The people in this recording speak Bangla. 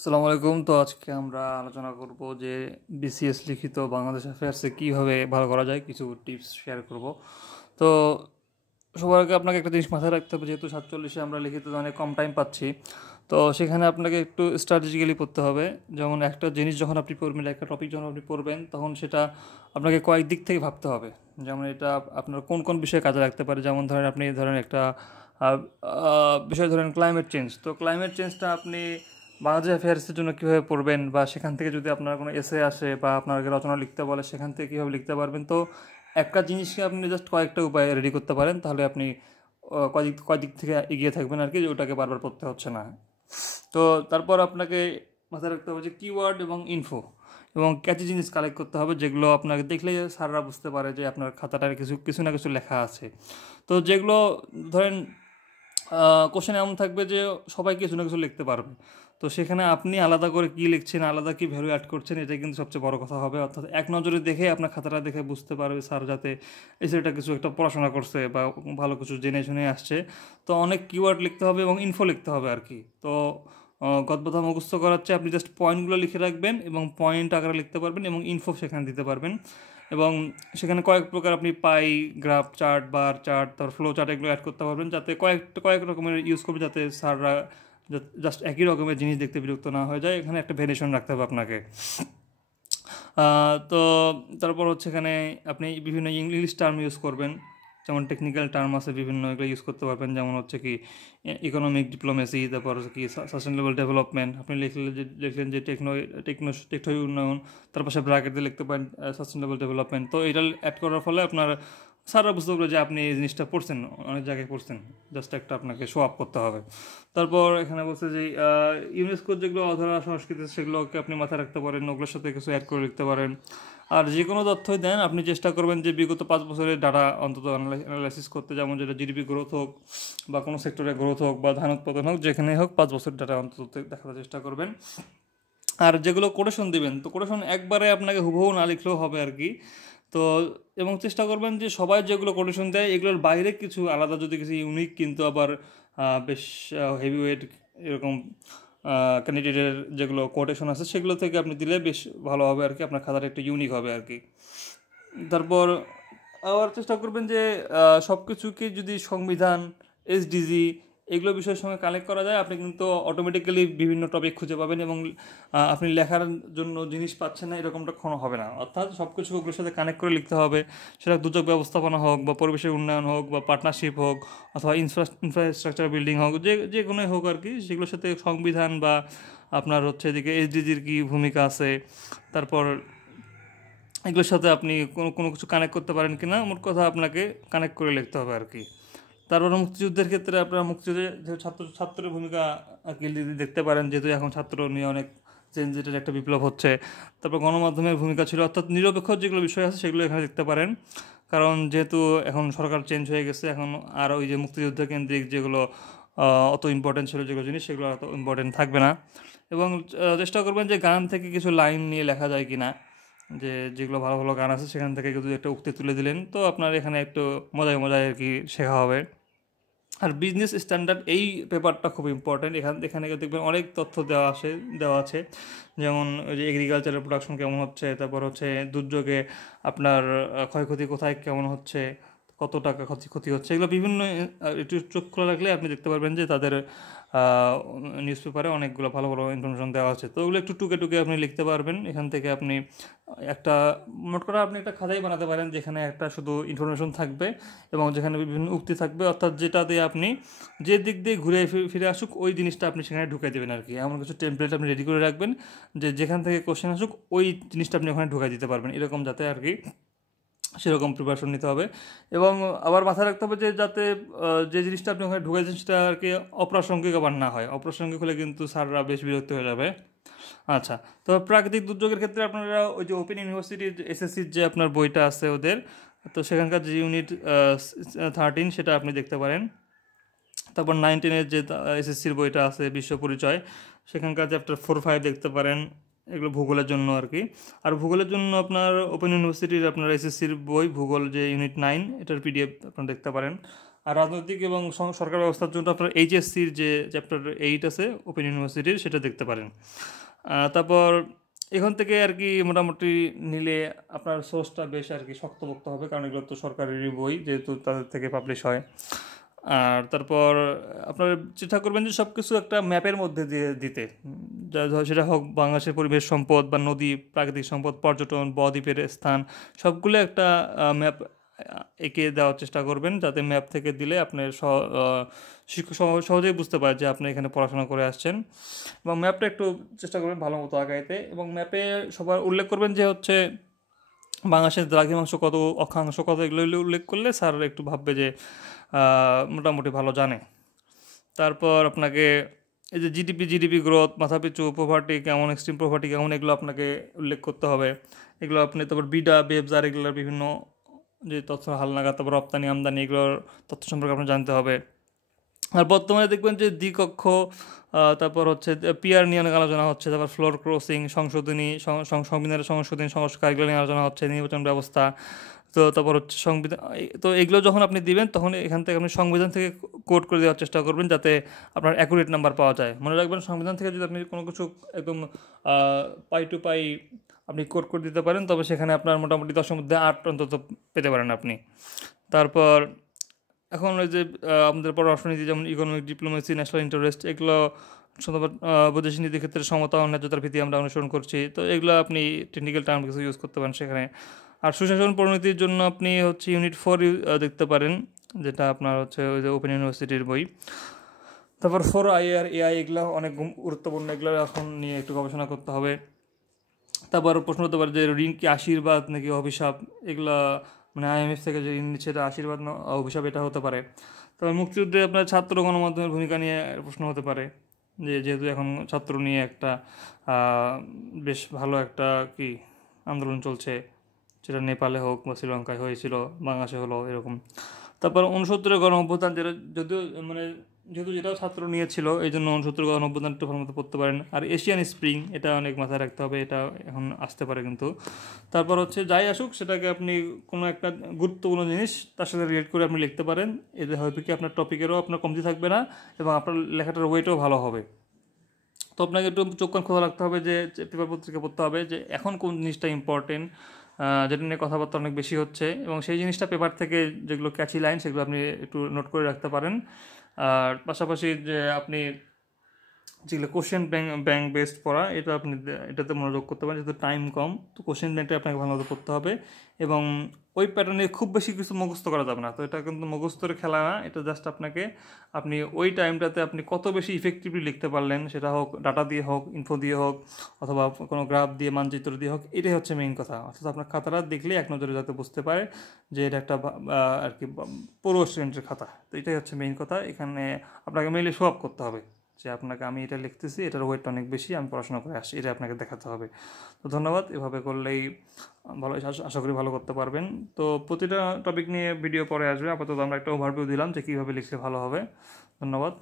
আসসালামু আলাইকুম। তো আজকে আমরা আলোচনা করব যে বিসিএস লিখিত বাংলাদেশ অ্যাফেয়ার্সে কীভাবে ভালো করা যায়, কিছু টিপস শেয়ার করব। তো সবার আগে আপনাকে একটা জিনিস মাথায় রাখতে হবে, যেহেতু 47-এ আমরা লিখিত অনেক কম টাইম পাচ্ছি, তো সেখানে আপনাকে একটু স্ট্র্যাটেজিক্যালি পড়তে হবে। যেমন একটা জিনিস যখন আপনি পড়বেন, একটা টপিক যখন আপনি পড়বেন, তখন সেটা আপনাকে কয়েক দিক থেকে ভাবতে হবে। যেমন এটা আপনার কোন কোন বিষয়ে কাজে লাগতে পারে। যেমন ধরেন আপনি ধরেন একটা বিষয় ধরেন ক্লাইমেট চেঞ্জ। তো ক্লাইমেট চেঞ্জটা আপনি বাংলাদেশ অ্যাফেয়ার্সের জন্য কীভাবে পড়বেন, বা সেখান থেকে যদি আপনার কোনো এসে আসে বা আপনাকে রচনা লিখতে বলে, সেখান থেকে কীভাবে লিখতে পারবেন। তো একটা জিনিসকে আপনি জাস্ট কয়েকটা উপায়ে রেডি করতে পারেন, তাহলে আপনি কয়েক দিক থেকে এগিয়ে থাকবেন আর কি, যে ওটাকে বারবার পড়তে হচ্ছে না। তো তারপর আপনাকে মাথায় রাখতে হবে যে কিওয়ার্ড এবং ইনফো এবং ক্যাচি জিনিস কালেক্ট করতে হবে, যেগুলো আপনাকে দেখলেই স্যাররা বুঝতে পারে যে আপনার খাতাটায় কিছু কিছু না কিছু লেখা আছে। তো যেগুলো ধরেন কোশ্চেন এমন থাকবে যে সবাই কিছু না কিছু লিখতে পারবে, তো সেখানে আপনি আলাদা করে কী লিখছেন, আলাদা কী ভ্যালু অ্যাড করছেন, এটাই কিন্তু সবচেয়ে বড় কথা হবে। অর্থাৎ এক নজরে দেখে আপনার খাতাটা দেখে বুঝতে পারবে স্যার, যাতে এসেটা কিছু একটা পড়াশোনা করছে বা ভালো কিছু জেনে শুনে আসছে। তো অনেক কিওয়ার্ড লিখতে হবে এবং ইনফো লিখতে হবে আর কি। তো গদ্যতা মুখস্থ করাচ্ছে, আপনি জাস্ট পয়েন্টগুলো লিখে রাখবেন এবং পয়েন্ট আকারে লিখতে পারবেন এবং ইনফো সেখানে দিতে পারবেন। এবং সেখানে কয়েক প্রকার আপনি পাই, গ্রাফ চার্ট, বার চার্ট, তারপর ফ্লো চার্ট, এগুলো অ্যাড করতে পারবেন, যাতে কয়েক রকমের ইউজ করবে, যাতে স্যাররা জাস্ট একই রকমের জিনিস দেখতে বিরক্ত না হয়ে যায়। এখানে একটা ভ্যারিয়েশন রাখতে হবে আপনাকে। তো তারপর হচ্ছে এখানে আপনি বিভিন্ন ইংলিশ টার্ম ইউজ করবেন, যেমন টেকনিক্যাল টার্ম আছে বিভিন্ন, এগুলো ইউজ করতে পারবেন। যেমন হচ্ছে কি ইকোনমিক ডিপ্লোমেসি, তারপর হচ্ছে কি সাস্টেনেবল ডেভেলপমেন্ট। আপনি লিখলেন যে টেকনো উন্নয়ন, তার পাশে ব্র্যাকেট দিয়ে লিখতে পারেন সাস্টেনেবল ডেভেলপমেন্ট। তো এটা অ্যাড করার ফলে আপনার স্যাররা বুঝতে পারবে যে আপনি এই জিনিসটা পড়ছেন, অনেক জায়গায় পড়ছেন, জাস্ট একটা আপনাকে শো আপ করতে হবে। তারপর এখানে বলছে যে ইউনেস্কোর যেগুলো অধরা সংস্কৃতি, সেগুলোকে আপনি মাথায় রাখতে পারেন, ওগুলোর সাথে কিছু অ্যাড করে লিখতে পারেন। আর যে কোনো তথ্যই দেন, আপনি চেষ্টা করবেন যে বিগত 5 বছরের ডাটা অন্তত অ্যানালাইসিস করতে, যেমন যেটা জিডিপি গ্রোথ হোক বা কোনো সেক্টরে গ্রোথ হোক বা ধান উৎপাদন হোক, যেখানে হোক 5 বছর ডাটা অন্তত দেখার চেষ্টা করবেন। আর যেগুলো কোটেশন দিবেন, তো কোটেশন একবারে আপনাকে হুবহু না লিখলেও হবে আর কি। তো এবং চেষ্টা করবেন যে সবাই যেগুলো কোটেশন দেয়, এগুলোর বাইরে কিছু আলাদা, যদি কিছু ইউনিক কিন্তু আবার বেশ হেভি ওয়েট এরকম ক্যান্ডিডেটের যেগুলো কোটেশন আছে, সেগুলো থেকে আপনি দিলে বেশ ভালো হবে আর কি, আপনার খাতাটা একটু ইউনিক হবে আর কি। তারপর আবার চেষ্টা করবেন যে সব কিছুকে যদি সংবিধান, এসডিজি, এগুলো বিষয়ের সঙ্গে কানেক্ট করা যায়, আপনি কিন্তু অটোমেটিক্যালি বিভিন্ন টপিক খুঁজে পাবেন এবং আপনি লেখার জন্য জিনিস পাচ্ছেন না এরকমটা কখনো হবে না। অর্থাৎ সব কিছু ওগুলোর সাথে কানেক্ট করে লিখতে হবে, সেটা দুর্যোগ ব্যবস্থাপনা হোক বা পরিবেশের উন্নয়ন হোক বা পার্টনারশিপ হোক অথবা ইনফ্রাস্ট্রাকচার বিল্ডিং হোক, যে কোনোই হোক আর কি, সেগুলোর সাথে সংবিধান বা আপনার হচ্ছে এদিকে এসডিজির কী ভূমিকা আছে, তারপর এগুলোর সাথে আপনি কোনো কোনো কিছু কানেক্ট করতে পারেন কি না, মোট কথা আপনাকে কানেক্ট করে লিখতে হবে আর কি। তারপর মুক্তিযুদ্ধের ক্ষেত্রে আপনারা মুক্তিযুদ্ধে যেহেতু ছাত্রের ভূমিকা আর কি দেখতে পারেন, যেহেতু এখন ছাত্র নিয়ে অনেক চেঞ্জের একটা বিপ্লব হচ্ছে। তারপর গণমাধ্যমের ভূমিকা ছিল, অর্থাৎ নিরপেক্ষ যেগুলো বিষয় আছে সেগুলো এখানে দেখতে পারেন, কারণ যেহেতু এখন সরকার চেঞ্জ হয়ে গেছে, এখন আর ওই যে মুক্তিযুদ্ধ কেন্দ্রিক যেগুলো অত ইম্পর্টেন্ট ছিল যেগুলো জিনিস, সেগুলো অত ইম্পর্টেন্ট থাকবে না। এবং চেষ্টা করবেন যে গান থেকে কিছু লাইন নিয়ে লেখা যায় কি না, যেগুলো ভালো ভালো গান আছে সেখান থেকে যদি একটা উক্তি তুলে দিলেন, তো আপনার এখানে একটু মজায় মজায় আর কি শেখা হবে। আর বিজনেস স্ট্যান্ডার্ড, এই পেপারটা খুব ইম্পর্ট্যান্ট। এখানে দেখবেন অনেক তথ্য দেওয়া আছে, যেমন ওই যে এগ্রিকালচারের প্রোডাকশন কেমন হচ্ছে, তারপর হচ্ছে দুর্যোগে আপনার ক্ষয়ক্ষতি কোথায় কেমন হচ্ছে, কত টাকা ক্ষতি হচ্ছে, এগুলো বিভিন্ন একটু চোখ খোলা রাখলে আপনি দেখতে পারবেন যে তাদের নিউজ পেপারে অনেকগুলো ভালো ভালো ইনফরমেশন দেওয়া আছে। তো ওগুলো একটু টুকে টুকে আপনি লিখতে পারবেন। এখান থেকে আপনি একটা মোট করে আপনি একটা খাতাই বানাতে পারেন, যেখানে একটা শুধু ইনফরমেশন থাকবে এবং যেখানে বিভিন্ন উক্তি থাকবে, অর্থাৎ যেটা দিয়ে আপনি যে দিক দিয়ে ঘুরে ফিরে আসুক ওই জিনিসটা আপনি সেখানে ঢুকাই দেবেন আর কি। এমন কিছু টেমপ্লেট আপনি রেডি করে রাখবেন যে যেখান থেকে কোশ্চেন আসুক ওই জিনিসটা আপনি ওখানে ঢুকাই দিতে পারবেন, এরকম যাতে আর কি সেরকম প্রিপারেশন নিতে হবে। এবং আবার মাথায় রাখতে হবে যে যাতে যে জিনিসটা আপনি ওখানে ঢুকাইছেন সেটা আর কি অপ্রাসঙ্গিক আবার না হয়। অপ্রাসঙ্গিক হলে কিন্তু স্যাররা বেশ বিরক্ত হয়ে যাবে। আচ্ছা, তো প্রাকৃতিক দুর্যোগের ক্ষেত্রে আপনারা ওই যে ওপেন ইউনিভার্সিটির এসএসসির যে আপনার বইটা আছে ওদের, তো সেখানকার যে ইউনিট 13 সেটা আপনি দেখতে পারেন। তারপর 19-এর যে এসএসসির বইটা আছে বিশ্ব পরিচয়, সেখানকার চ্যাপ্টার 4-5 দেখতে পারেন, এগুলো ভূগোলের জন্য আর কি। আর ভূগোলের জন্য আপনার ওপেন ইউনিভার্সিটির আপনার এসএসসির বই ভূগোল যে ইউনিট 9, এটার পিডিএফ আপনারা দেখতে পারেন। আর রাজনৈতিক এবং সরকার ব্যবস্থার জন্য আপনার এইচএসসির যে চ্যাপ্টার 8 আছে ওপেন ইউনিভার্সিটির, সেটা দেখতে পারেন। তারপর এখান থেকে আর কি মোটামুটি নিলে আপনার সোর্সটা বেশ আর কি শক্তপোক্ত হবে, কারণ এগুলো তো সরকারেরই বই, যেহেতু তাদের থেকে পাবলিশ হয়। আর তারপর আপনার চেষ্টা করবেন যে সব কিছু একটা ম্যাপের মধ্যে দিয়ে দিতে, সেটা হোক বাংলাদেশের পরিবেশ সম্পদ বা নদী, প্রাকৃতিক সম্পদ, পর্যটন, বদ্বীপের স্থান, সবগুলো একটা ম্যাপ এঁকে দেওয়ার চেষ্টা করবেন, যাতে ম্যাপ থেকে দিলে আপনি সহজেই বুঝতে পারে যে আপনি এখানে পড়াশোনা করে আসছেন। এবং ম্যাপটা একটু চেষ্টা করবেন ভালো মতো আগাইতে, এবং ম্যাপে সবার উল্লেখ করবেন যে হচ্ছে বাংলাদেশের দ্রাঘিমাংশ কত, অক্ষাংশ কত, এগুলো উল্লেখ করলে স্যার একটু ভাববে যে মোটামুটি ভালো জানে। তারপর আপনাকে এই যে জিডিপি গ্রোথ, মাথাপিছু পভার্টি কেমন, এক্সট্রিম পভার্টি কেমন, এগুলো আপনাকে উল্লেখ করতে হবে। এগুলো আপনি তারপর বিডা, বেবজার, এগুলোর বিভিন্ন যে তথ্য হালনাগাদ, তারপর রপ্তানি আমদানি, এগুলোর তথ্য সম্পর্কে আপনার জানতে হবে। আর বর্তমানে দেখবেন যে দ্বিকক্ষ, তারপর হচ্ছে পিয়ার নিয়ে অনেক আলোচনা হচ্ছে, তারপর ফ্লোর ক্রসিং, সংবিধানের সংশোধনী সংস্কার, এগুলো নিয়ে আলোচনা হচ্ছে, নির্বাচন ব্যবস্থা। তো তারপর হচ্ছে সংবিধান। তো এগুলো যখন আপনি দিবেন তখন এখান থেকে আপনি সংবিধান থেকে কোড করে দেওয়ার চেষ্টা করবেন, যাতে আপনার অ্যাকুরেট নাম্বার পাওয়া যায়। মনে রাখবেন, সংবিধান থেকে যদি আপনি কোনো কিছু একদম পাই টু পাই আপনি কোড করে দিতে পারেন, তবে সেখানে আপনার মোটামুটি 10-এর মধ্যে 8 অন্তত পেতে পারেন আপনি। তারপর এখন ওই যে আমাদের পর অর্থনীতি, যেমন ইকোনমিক ডিপ্লোমেসি, ন্যাশনাল ইন্টারেস্ট, এগুলো শুধুমাত্র বৈদেশিক নীতির ক্ষেত্রে সমতা ও ন্যায্যতার ভিত্তি আমরা অনুসরণ করছি। তো এগুলো আপনি টেকনিক্যাল টার্ম কিছু ইউজ করতে পারেন সেখানে। আর সুশাসন পরিণতির জন্য আপনি হচ্ছে ইউনিট 4 দেখতে পারেন, যেটা আপনার হচ্ছে ওই যে ওপেন ইউনিভার্সিটির বই। তারপর 4IR AI, এগুলো অনেক গুরুত্বপূর্ণ, এগুলো এখন নিয়ে একটু গবেষণা করতে হবে। তারপর প্রশ্ন হতে পারে যে ঋণ কি আশীর্বাদ নাকি অভিশাপ, এগুলা মানে IMF থেকে যে ঋণ নিচ্ছে এটা আশীর্বাদ না অভিশাপ, এটা হতে পারে। তারপর মুক্তিযুদ্ধে আপনার ছাত্র গণমাধ্যমের ভূমিকা নিয়ে প্রশ্ন হতে পারে, যেহেতু এখন ছাত্র নিয়ে একটা বেশ ভালো একটা কি আন্দোলন চলছে, সেটা নেপালে হোক বা শ্রীলঙ্কায় হয়েছিল, বাংলাদেশে হলো এরকম। তারপর 69-এর গণ অভ্যুত্থান, যেটা যদিও মানে যেহেতু যেটাও ছাত্র নিয়েছিল, এই জন্য 69 গণ অভ্যুত্থান একটু ভালো মতো পড়তে পারেন। আর এশিয়ান স্প্রিং, এটা অনেক মাথায় রাখতে হবে, এটা এখন আসতে পারে কিন্তু। তারপর হচ্ছে যাই আসুক, সেটাকে আপনি কোনো একটা গুরুত্বপূর্ণ জিনিস তার সাথে রিলেট করে আপনি লিখতে পারেন। এতে হয়তো কি আপনার টপিকেরও আপনার কমতি থাকবে না, এবং আপনার লেখাটার ওয়েটও ভালো হবে। তো আপনাকে একটু চোখ কান খোলা রাখতে হবে, যে পেপার পত্রিকা পড়তে হবে যে এখন কোন জিনিসটা ইম্পর্টেন্ট, যেটা নিয়ে কথাবার্তা অনেক বেশি হচ্ছে, এবং সেই জিনিসটা পেপার থেকে যেগুলো ক্যাচি লাইন, সেগুলো আপনি একটু নোট করে রাখতে পারেন। আর পাশাপাশি যে আপনি যেগুলো কোশ্চেন ব্যাংক বেসড পড়া, এটা আপনি এটাতে মনোযোগ করতে পারেন, যেহেতু টাইম কম। তো কোশ্চেন ব্যাংকটা আপনাকে ভালোমতো পড়তে হবে, এবং ওই প্যাটার্নে খুব বেশি কিছু মুখস্থ করা যাবে না। তো এটা কিন্তু মুখস্থের খেলা না, এটা জাস্ট আপনি ওই টাইমটাতে আপনি কত বেশি ইফেক্টিভলি লিখতে পারলেন, সেটা হোক ডাটা দিয়ে হোক, ইনফো দিয়ে হোক, অথবা কোনো গ্রাফ দিয়ে, মানচিত্র দিয়ে হোক, এটাই হচ্ছে মেইন কথা। অর্থাৎ আপনার খাতাটা দেখলে এক নজরে যাতে বুঝতে পারে যে এটা একটা আর কি পুরো স্টুডেন্টের খাতা। তো এটাই হচ্ছে মেইন কথা। এখানে আপনাকে মেইনলি শো আপ করতে হবে যে আপনাকে আমি এটা লিখতেছি, এটার ওয়েটটা অনেক বেশি, আমি পড়াশোনা করে আসছি, এটা আপনাকে দেখাতে হবে। তো ধন্যবাদ, এভাবে করলেই ভালো, আশা করি ভালো করতে পারবেন। তো প্রতিটা টপিক নিয়ে ভিডিও পরে আসবে, আপাতত আমরা একটা ওভারভিউ দিলাম যে কীভাবে লিখলে ভালো হবে। ধন্যবাদ।